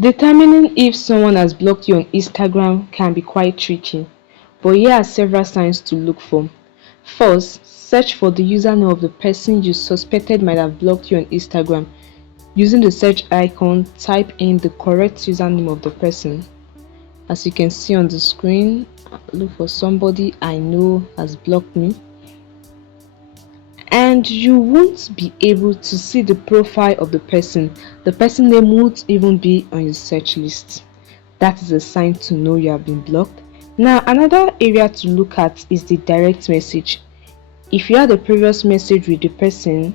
Determining if someone has blocked you on Instagram can be quite tricky, but here are several signs to look for. First, search for the username of the person you suspected might have blocked you on Instagram. Using the search icon, type in the correct username of the person. As you can see on the screen, look for somebody I know has blocked me. And you won't be able to see the profile of the person. The person name won't even be on your search list. That is a sign to know you have been blocked. Now, another area to look at is the direct message. If you had a previous message with the person,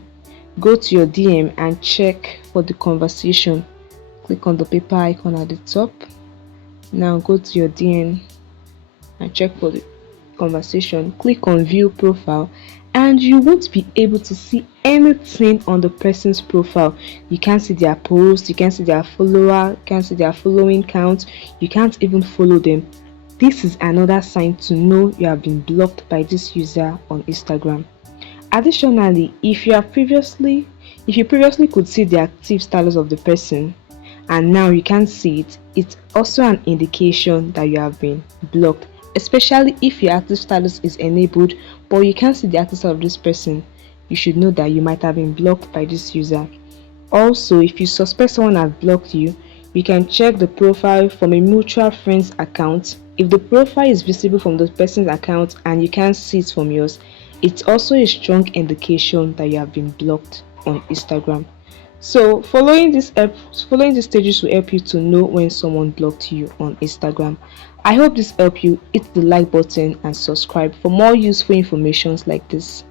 go to your DM and check for the conversation. Click on the paper icon at the top. Now go to your DM and check for the conversation. Click on view profile and you won't be able to see anything on the person's profile. You can't see their post, you can't see their follower, you can't see their following count, you can't even follow them. This is another sign to know you have been blocked by this user on Instagram. Additionally, if you previously could see the active status of the person and now you can't see it, it's also an indication that you have been blocked, especially if your active status is enabled but you can't see the active status of this person. You should know that you might have been blocked by this user. Also, if you suspect someone has blocked you, you can check the profile from a mutual friend's account. If the profile is visible from the person's account and you can't see it from yours, it's also a strong indication that you have been blocked on Instagram. So following these stages will help you to know when someone blocked you on Instagram. I hope this helped you. Hit the like button and subscribe for more useful information like this.